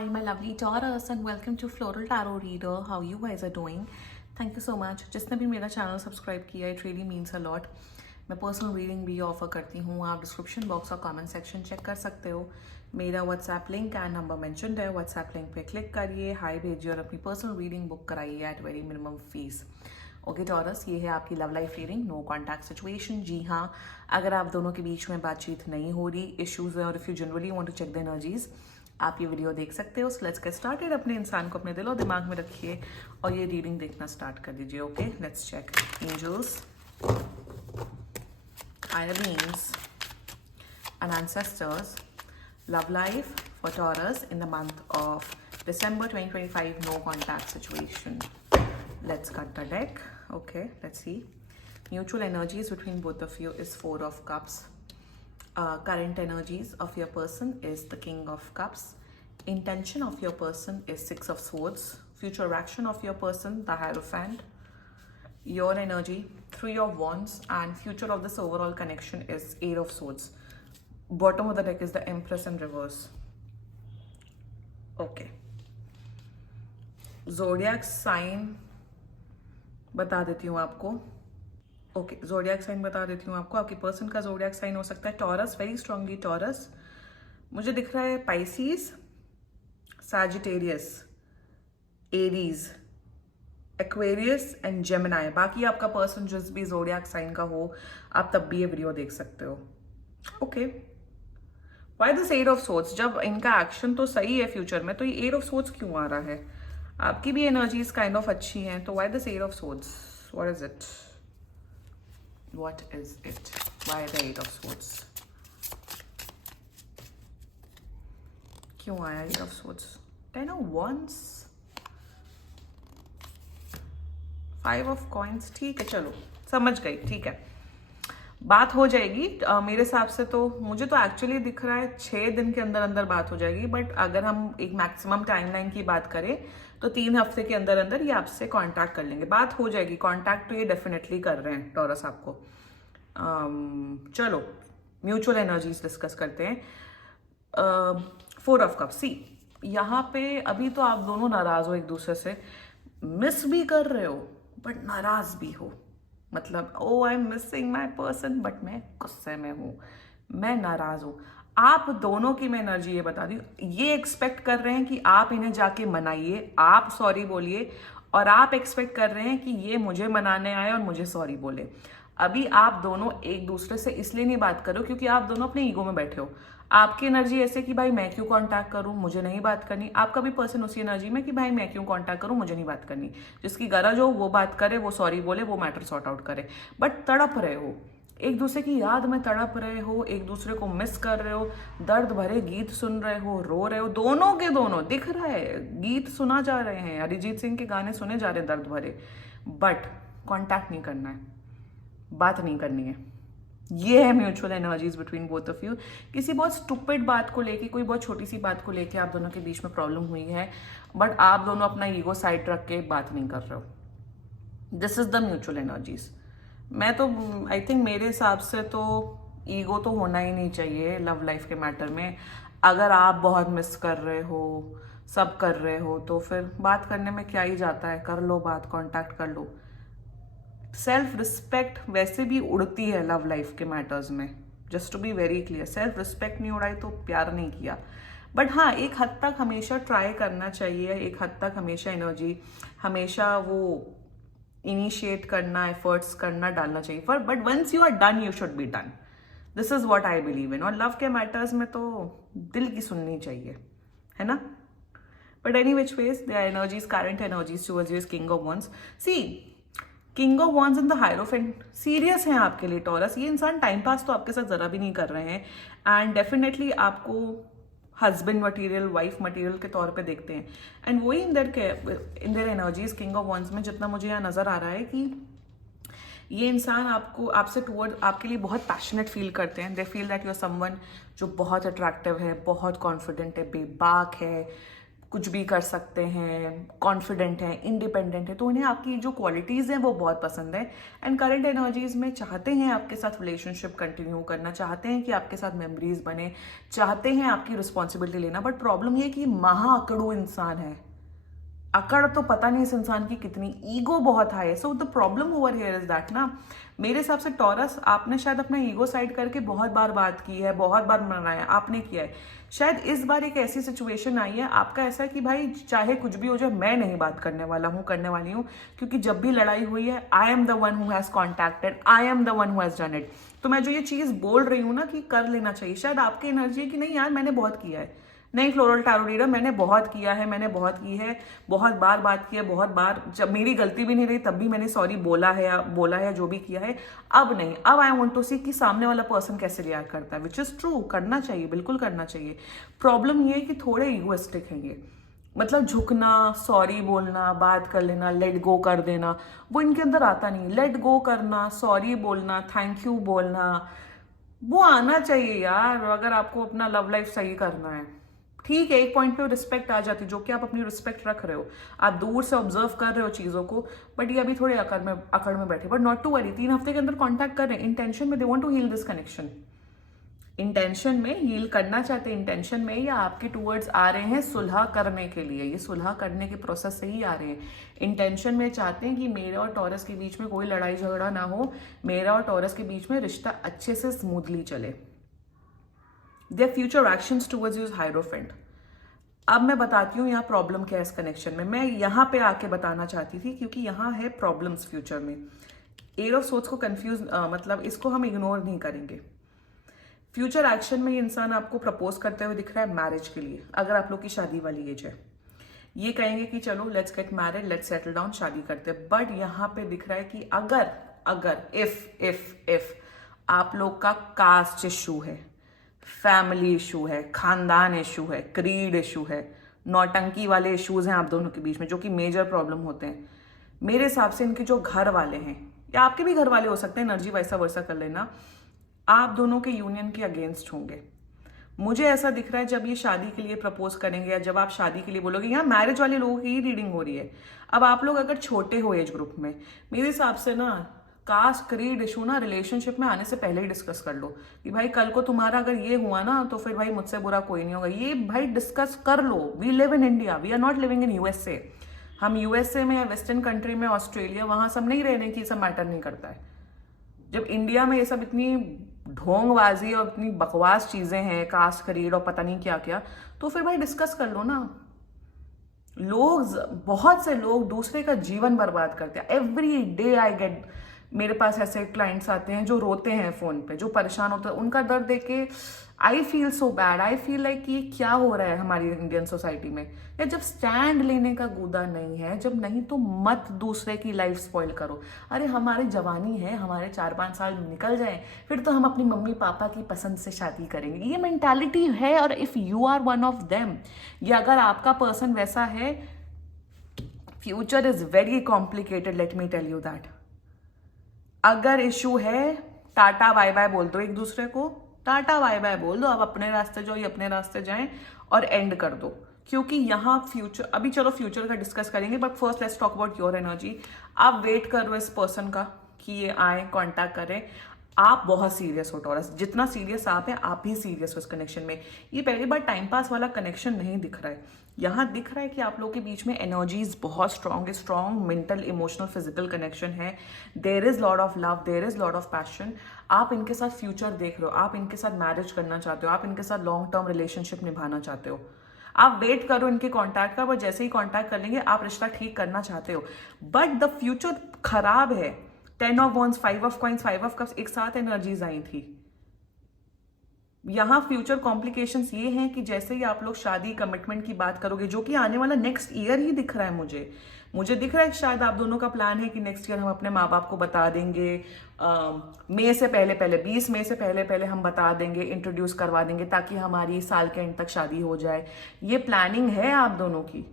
Hi, my lovely Taurus, and welcome to Floral Tarot Reader. How you guys are doing? Thank you so much. जिसने भी मेरा channel subscribe किया, it really means a lot. मैं personal reading भी offer करती हूँ. आप description box और कमेंट सेक्शन चेक कर सकते हो. मेरा WhatsApp link and number mentioned है. व्हाट्सएप लिंक पे क्लिक करिए, हाई भेजिए और अपनी पर्सनल रीडिंग बुक कराइए at very minimum fees. Okay Taurus, ये है आपकी love life reading. No contact situation. जी हाँ, अगर आप दोनों के बीच में बातचीत नहीं हो रही, इश्यूज है और if you generally want to check the energies, आप ये वीडियो देख सकते हो. So let's get started. अपने इंसान को अपने दिल और दिमाग में रखिए और ये रीडिंग देखना स्टार्ट कर दीजिए. Okay, let's check. Angels, higher beings and ancestors, love life for Taurus in the month of December 2025, no contact situation. Let's cut the deck. Okay, let's see. Mutual energies between both of you is Four of Cups. Current energies of your person is the King of Cups. Intention of your person is Six of Swords. Future action of your person, the Hierophant. Your energy, Three of Wands, and future of this overall connection is Eight of Swords. Bottom of the deck is the Empress in reverse. Okay. Zodiac sign बता देती हूँ आपको. Okay, जोडियाक sign बता देती हूँ आपको. आपकी person का जोडियाक साइन हो सकता है टॉरस, वेरी स्ट्रांगली टॉरस. मुझे दिख रहा है Pisces, Sagittarius, Aries, Aquarius and Gemini. बाकी आपका पर्सन जिस भी जोडियाक साइन का हो, आप तब भी ये वीडियो देख सकते हो. Okay, why this eight of sorts? जब इनका एक्शन तो सही है फ्यूचर में, तो ये एट ऑफ सोर्ट्स क्यों आ रहा है? आपकी भी एनर्जीज काइंड ऑफ अच्छी हैं, तो why this eight of sorts? What is it? What is it? Why the Eight of Swords? क्यों आया Eight of Swords? Ten of Wands, Five of Coins. ठीक है, चलो समझ गई. ठीक है, बात हो जाएगी. मेरे हिसाब से तो मुझे तो एक्चुअली दिख रहा है 6 दिन के अंदर अंदर बात हो जाएगी. बट अगर हम एक मैक्सिमम टाइमलाइन की बात करें तो 3 हफ्ते के अंदर अंदर ये आपसे कांटेक्ट कर लेंगे. बात हो जाएगी. कांटेक्ट तो ये डेफिनेटली कर रहे हैं टॉरस आपको. चलो म्यूचुअल एनर्जीज डिस्कस करते हैं. Four of cups. सी, यहाँ पे अभी तो आप दोनों नाराज हो एक दूसरे से, मिस भी कर रहे हो बट नाराज भी हो. मतलब oh I am missing my person, but मैं गुस्से में हूँ, मैं नाराज हूँ. आप दोनों की मैं एनर्जी ये बता दी, ये एक्सपेक्ट कर रहे हैं कि आप इन्हें जाके मनाइए, आप सॉरी बोलिए, और आप एक्सपेक्ट कर रहे हैं कि ये मुझे मनाने आए और मुझे सॉरी बोले. अभी आप दोनों एक दूसरे से इसलिए नहीं बात करो क्योंकि आप दोनों अपने ईगो में बैठे हो. आपकी एनर्जी ऐसे कि भाई मैं क्यों कांटेक्ट करूं, मुझे नहीं बात करनी. आपका भी पर्सन उसी एनर्जी में कि भाई मैं क्यों कांटेक्ट करूं, मुझे नहीं बात करनी. जिसकी गरज हो वो बात करे, वो सॉरी बोले, वो मैटर सॉर्ट आउट करे. बट तड़प रहे हो, एक दूसरे की याद में तड़प रहे हो, एक दूसरे को मिस कर रहे हो, दर्द भरे गीत सुन रहे हो, रो रहे हो. दोनों के दोनों दिख रहा है, गीत सुना जा रहे हैं, अरिजीत सिंह के गाने सुने जा रहे हैं दर्द भरे. बट कांटेक्ट नहीं करना है, बात नहीं करनी है. ये है mutual energies between both of you. किसी बहुत स्टूपिड बात को लेके, कोई बहुत छोटी सी बात को लेके आप दोनों के बीच में प्रॉब्लम हुई है, बट आप दोनों अपना ईगो साइड रख के बात नहीं कर रहे हो. This is the mutual energies. मैं तो आई थिंक मेरे हिसाब से तो ईगो तो होना ही नहीं चाहिए लव लाइफ के मैटर में. अगर आप बहुत मिस कर रहे हो, सब कर रहे हो, तो फिर बात करने में क्या ही जाता है. कर लो बात, कांटेक्ट कर लो. सेल्फ रिस्पेक्ट वैसे भी उड़ती है लव लाइफ के मैटर्स में. Just to be very clear, self respect नहीं उड़ाई तो प्यार नहीं किया. बट हाँ, एक हद तक हमेशा ट्राई करना चाहिए, एक हद तक हमेशा एनर्जी, हमेशा वो इनिशिएट करना, एफर्ट्स करना, डालना चाहिए. For but once you are done, you should be done. This is what I believe in. और लव के मैटर्स में तो दिल की सुननी चाहिए, है ना. But any which ways they are energies, current energies towards you is king of wands. See, king of wands and the hierophant serious हैं आपके लिए टॉरस. ये इंसान टाइम पास तो आपके साथ जरा भी नहीं कर रहे हैं एंड डेफिनेटली आपको हस्बैंड मटेरियल, वाइफ मटेरियल के तौर पे देखते हैं. एंड वही in their energies king of wands में जितना मुझे यहाँ नजर आ रहा है कि ये इंसान आपको, आपसे टुवर्ड, आपके लिए बहुत पैशनेट फील करते हैं. They feel that you are someone जो बहुत अट्रैक्टिव है, बहुत कॉन्फिडेंट है, बेबाक है, कुछ भी कर सकते हैं, कॉन्फिडेंट हैं, इंडिपेंडेंट है, तो उन्हें आपकी जो क्वालिटीज़ हैं वो बहुत पसंद है। एंड करंट एनर्जीज में चाहते हैं आपके साथ रिलेशनशिप कंटिन्यू करना, चाहते हैं कि आपके साथ मेमोरीज बने, चाहते हैं आपकी रिस्पॉन्सिबिलिटी लेना। बट प्रॉब्लम ये कि महा अकड़ू इंसान है, अकड़ तो पता नहीं इस इंसान की कितनी, ईगो बहुत हाई है। So the problem over here is that ना, मेरे हिसाब से टॉरस, आपने शायद अपना ईगो साइड करके बहुत बार बात की है, बहुत बार मनाया आपने किया है। शायद इस बार एक ऐसी सिचुएशन आई है आपका ऐसा कि भाई चाहे कुछ भी हो जाए मैं नहीं बात करने वाला हूँ, करने वाली हूँ, क्योंकि जब भी लड़ाई हुई है I am the one who has contacted, I am the one who has done it. तो मैं जो ये चीज बोल रही हूँ ना कि कर लेना चाहिए, शायद आपकी एनर्जी है कि नहीं यार मैंने बहुत किया है, नहीं फ्लोरल टैरो रीडर मैंने बहुत किया है, मैंने बहुत की है, बहुत बार बात की है, बहुत बार जब मेरी गलती भी नहीं रही तब भी मैंने सॉरी बोला है, या जो भी किया है। अब नहीं, अब आई वांट टू सी कि सामने वाला पर्सन कैसे रिएक्ट करता है, विच इज ट्रू, करना चाहिए, बिल्कुल करना चाहिए। प्रॉब्लम ये है कि थोड़े ईगोइस्टिक हैं ये, मतलब झुकना, सॉरी बोलना, बात कर लेना, लेट गो कर देना, वो इनके अंदर आता नहीं। लेट गो करना, सॉरी बोलना, थैंक यू बोलना, वो आना चाहिए यार, अगर आपको अपना लव लाइफ सही करना है। ठीक है, एक पॉइंट पे रिस्पेक्ट आ जाती है, जो कि आप अपनी रिस्पेक्ट रख रहे हो, आप दूर से ऑब्जर्व कर रहे हो चीजों को, बट ये अभी थोड़े अकड़ में बैठे। बट नॉट टू वरी, 3 हफ्ते के अंदर कांटेक्ट कर रहे हैं, इंटेंशन में they want to heal this connection, intention में हील करना चाहते हैं, इंटेंशन में, या आपके टूवर्ड्स आ रहे हैं सुलह करने के लिए, ये सुलह करने के प्रोसेस से ही आ रहे हैं। इंटेंशन में चाहते हैं कि मेरे और टॉरस के बीच में कोई लड़ाई झगड़ा ना हो, मेरा और टॉरस के बीच में रिश्ता अच्छे से स्मूथली चले। Their future actions towards you is hierophant. अब मैं बताती हूँ यहाँ प्रॉब्लम क्या है इस कनेक्शन में, मैं यहाँ पे आके बताना चाहती थी क्योंकि यहाँ है प्रॉब्लम्स फ्यूचर में। एट ऑफ सोर्ट्स को कंफ्यूज, मतलब इसको हम इग्नोर नहीं करेंगे। फ्यूचर एक्शन में ये इंसान आपको प्रपोज करते हुए दिख रहा है मैरिज के लिए, अगर आप लोग की शादी वाली एज है, ये कहेंगे कि चलो let's get married, let's settle down, शादी करते हैं। बट यहाँ पे दिख रहा है कि अगर इफ आप लोग का कास्ट इशू है, फैमिली इशू है, खानदान इशू है, क्रीड इशू है, नौटंकी वाले इश्यूज हैं आप दोनों के बीच में, जो कि मेजर प्रॉब्लम होते हैं, मेरे हिसाब से इनके जो घर वाले हैं, या आपके भी घर वाले हो सकते हैं, एनर्जी वैसा वैसा कर लेना, आप दोनों के यूनियन के अगेंस्ट होंगे। मुझे ऐसा दिख रहा है जब ये शादी के लिए प्रपोज करेंगे, या जब आप शादी के लिए बोलोगे, यहाँ मैरिज वाले लोगों की ही रीडिंग हो रही है। अब आप लोग अगर छोटे हो एज ग्रुप में, मेरे हिसाब से ना कास्ट क्रीड इशू ना रिलेशनशिप में आने से पहले ही डिस्कस कर लो कि भाई कल को तुम्हारा अगर ये हुआ ना तो फिर भाई मुझसे बुरा कोई नहीं होगा, ये भाई डिस्कस कर लो। We live in India, we are not living in USA. हम यूएसए में या वेस्टर्न कंट्री में, ऑस्ट्रेलिया, वहां सब नहीं रहने की, सब मैटर नहीं करता है। जब इंडिया में ये सब इतनी ढोंगबाजी और इतनी बकवास चीजें हैं, कास्ट क्रीड और पता नहीं क्या क्या, तो फिर भाई डिस्कस कर लो ना। लोग, बहुत से लोग दूसरे का जीवन बर्बाद करते हैं। एवरी डे आई गेट, मेरे पास ऐसे क्लाइंट्स आते हैं जो रोते हैं फोन पे, जो परेशान होते हैं, उनका दर्द देख के I feel so bad, I feel like कि क्या हो रहा है हमारी इंडियन सोसाइटी में। या जब स्टैंड लेने का गुदा नहीं है, जब नहीं तो मत दूसरे की लाइफ स्पॉइल करो। अरे हमारी जवानी है, हमारे 4-5 साल निकल जाए, फिर तो हम अपनी मम्मी पापा की पसंद से शादी करेंगे, ये मेंटालिटी है। और if you are one of them, या अगर आपका पर्सन वैसा है, future is very complicated, let me tell you that. अगर इशू है, टाटा बाय बाय बोल दो एक दूसरे को, टाटा बाय बाय बोल दो, आप अपने रास्ते जाओ, ये अपने रास्ते जाएं, और एंड कर दो। क्योंकि यहाँ फ्यूचर, अभी चलो फ्यूचर का डिस्कस करेंगे, but first let's talk about your energy. आप वेट करो इस पर्सन का कि ये आए, कांटेक्ट करें। आप बहुत सीरियस हो टॉरस, जितना सीरियस आप हैं आप भी सीरियस हो इस कनेक्शन में। ये पहली बार टाइम पास वाला कनेक्शन नहीं दिख रहा है, यहाँ दिख रहा है कि आप लोगों के बीच में एनर्जीज बहुत स्ट्रांग है, strong mental, emotional, physical connection है। There is lot of love, there is lot of passion. आप इनके साथ फ्यूचर देख रहे हो, आप इनके साथ मैरिज करना चाहते हो, आप इनके साथ लॉन्ग टर्म रिलेशनशिप निभाना चाहते हो। आप वेट करो इनके कांटेक्ट का, पर जैसे ही कांटेक्ट कर लेंगे आप रिश्ता ठीक करना चाहते हो। बट द फ्यूचर खराब है। 10 of wands, 5 of coins, 5 of cups, एक साथ एनर्जीज आई थी। यहाँ फ्यूचर कॉम्प्लिकेशंस ये हैं कि जैसे ही आप लोग शादी, कमिटमेंट की बात करोगे, जो कि आने वाला नेक्स्ट ईयर ही दिख रहा है मुझे दिख रहा है कि शायद आप दोनों का प्लान है कि नेक्स्ट ईयर हम अपने माँ बाप को बता देंगे, मई से पहले 20 मई से पहले हम बता देंगे, इंट्रोड्यूस करवा देंगे, ताकि हमारी साल के एंड तक शादी हो जाए। ये प्लानिंग है आप दोनों की।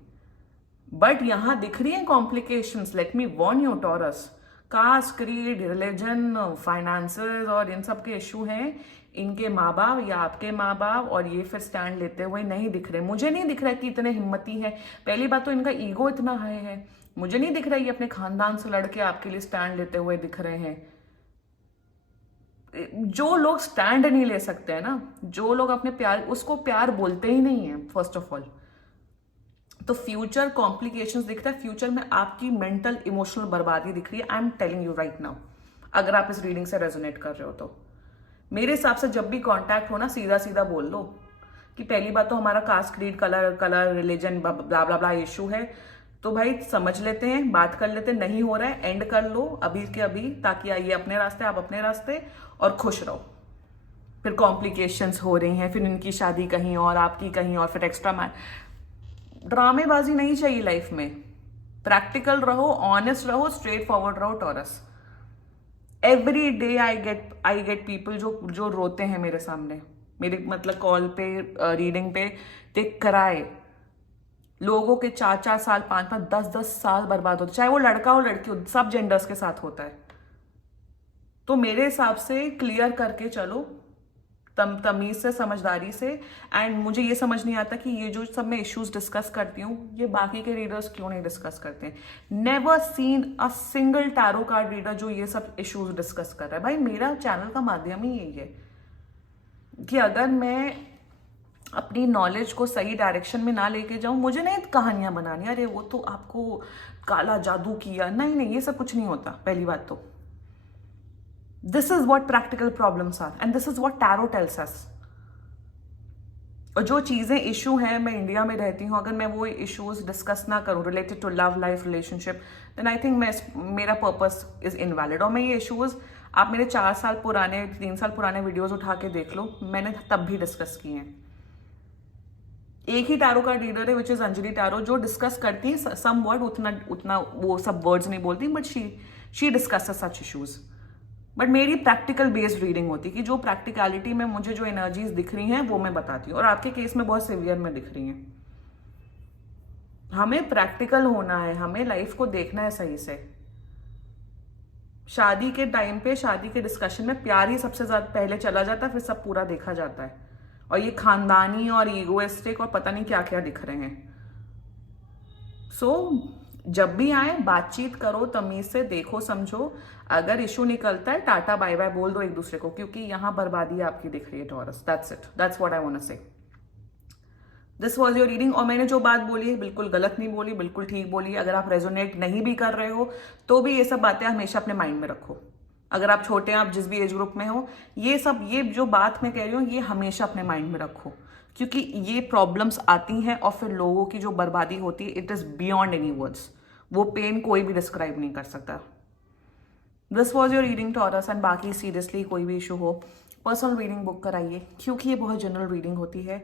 बट यहाँ दिख रही है complications. Let me warn you Taurus, caste, creed, religion, finances और इन सब के इशू हैं इनके माँ बाप या आपके माँ बाप, और ये फिर स्टैंड लेते हुए नहीं दिख रहे। मुझे नहीं दिख रहा कि इतने हिम्मती हैं। पहली बात तो इनका ईगो इतना हाई है, मुझे नहीं दिख रहा ये अपने खानदान से लड़के आपके लिए स्टैंड लेते हुए दिख रहे हैं। जो लोग स्टैंड नहीं ले सकते हैं ना, जो लोग अपने प्यार, उसको प्यार बोलते ही नहीं है फर्स्ट ऑफ ऑल। तो फ्यूचर कॉम्प्लिकेशंस दिखता है, फ्यूचर में आपकी मेंटल इमोशनल बर्बादी दिख रही है। I am telling you right now, अगर आप इस रीडिंग से रेजोनेट कर रहे हो तो मेरे हिसाब से जब भी कांटेक्ट हो ना, सीधा सीधा बोल दो कि पहली बात तो हमारा कास्ट, क्रीड, कलर, रिलीजन, ब्ला ब्ला ब्ला इशू है, तो भाई समझ लेते हैं, बात कर लेते हैं, नहीं हो रहा है एंड कर लो अभी के अभी, ताकि ये अपने रास्ते, आप अपने रास्ते, और खुश रहो। फिर कॉम्प्लिकेशंस हो रही हैं, फिर इनकी शादी कहीं और, आपकी कहीं और, फिर एक्स्ट्रा ड्रामेबाजी नहीं चाहिए लाइफ में। प्रैक्टिकल रहो, ऑनेस्ट रहो, स्ट्रेट फॉरवर्ड रहो taurus. Every day I get people जो रोते हैं मेरे सामने, मेरे मतलब कॉल पे, रीडिंग पे, दे क्राई। लोगों के 4-4 साल, 5-5, 10-10 साल बर्बाद होते, चाहे वो लड़का हो लड़की हो, सब जेंडर्स के साथ होता है। तो मेरे हिसाब से क्लियर करके चलो, तमीज से, समझदारी से। एंड मुझे ये समझ नहीं आता कि ये जो सब मैं इश्यूज डिस्कस करती हूँ, ये बाकी के रीडर्स क्यों नहीं डिस्कस करते हैं। Never seen a single tarot card reader जो ये सब इश्यूज डिस्कस कर रहा है। भाई मेरा चैनल का माध्यम ही यही है कि अगर मैं अपनी नॉलेज को सही डायरेक्शन में ना लेके जाऊं, मुझे नहीं कहानियां बनानी, अरे वो तो आपको काला जादू किया, नहीं नहीं, ये सब कुछ नहीं होता। पहली बात तो this is what practical problems are and this is what tarot tells us. और जो चीजें इशू हैं, मैं इंडिया में रहती हूँ, अगर मैं वो इश्यूज डिस्कस ना करूँ related to love life, relationship, then I think मेरा पर्पस इज इनवैलिड। और मैं ये इश्यूज, आप मेरे 4 साल पुराने, 3 साल पुराने वीडियोज उठा के देख लो, मैंने तब भी डिस्कस किए हैं। एक ही टैरो का रीडर है विच इज अंजलि टैरो, जो डिस्कस करती है सम वर्ड, उतना वो सब वर्ड्स नहीं बोलती, but she discusses such issues. But मेरी प्रैक्टिकल बेस्ड रीडिंग होती है कि जो प्रैक्टिकलिटी में मुझे जो एनर्जीज दिख रही हैं वो मैं बताती हूँ, और आपके केस में बहुत सिवियर में दिख रही हैं। हमें प्रैक्टिकल होना है, हमें लाइफ को देखना है सही से। शादी के टाइम पे, शादी के डिस्कशन में प्यार ही सबसे ज्यादा पहले चला जाता है, फिर सब पूरा देखा जाता है, और ये खानदानी और ईगोइस्टिक और पता नहीं क्या क्या दिख रहे हैं। सो जब भी आए बातचीत करो, तमीज से देखो, समझो। अगर इशू निकलता है, टाटा बाय बाय बोल दो एक दूसरे को, क्योंकि यहां बर्बादी आपकी दिख रही है Taurus. That's it, that's what I want to say. This was your reading. और मैंने जो बात बोली है बिल्कुल गलत नहीं बोली, बिल्कुल ठीक बोली। अगर आप रेजोनेट नहीं भी कर रहे हो तो भी ये सब बातें हमेशा अपने माइंड में रखो। अगर आप छोटे हैं, आप जिस भी एज ग्रुप में हो, ये जो बात मैं कह रही हूँ, ये हमेशा अपने माइंड में रखो, क्योंकि ये प्रॉब्लम्स आती हैं और फिर लोगों की जो बर्बादी होती है, it is beyond any words. वो पेन कोई भी डिस्क्राइब नहीं कर सकता। This was your reading taurus. And बाकी सीरियसली कोई भी इशू हो, पर्सनल रीडिंग बुक कराइए, क्योंकि ये बहुत जनरल रीडिंग होती है।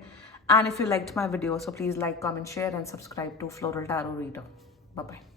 And if you liked my video, so please like, comment, share and subscribe to floral tarot reader. Bye bye.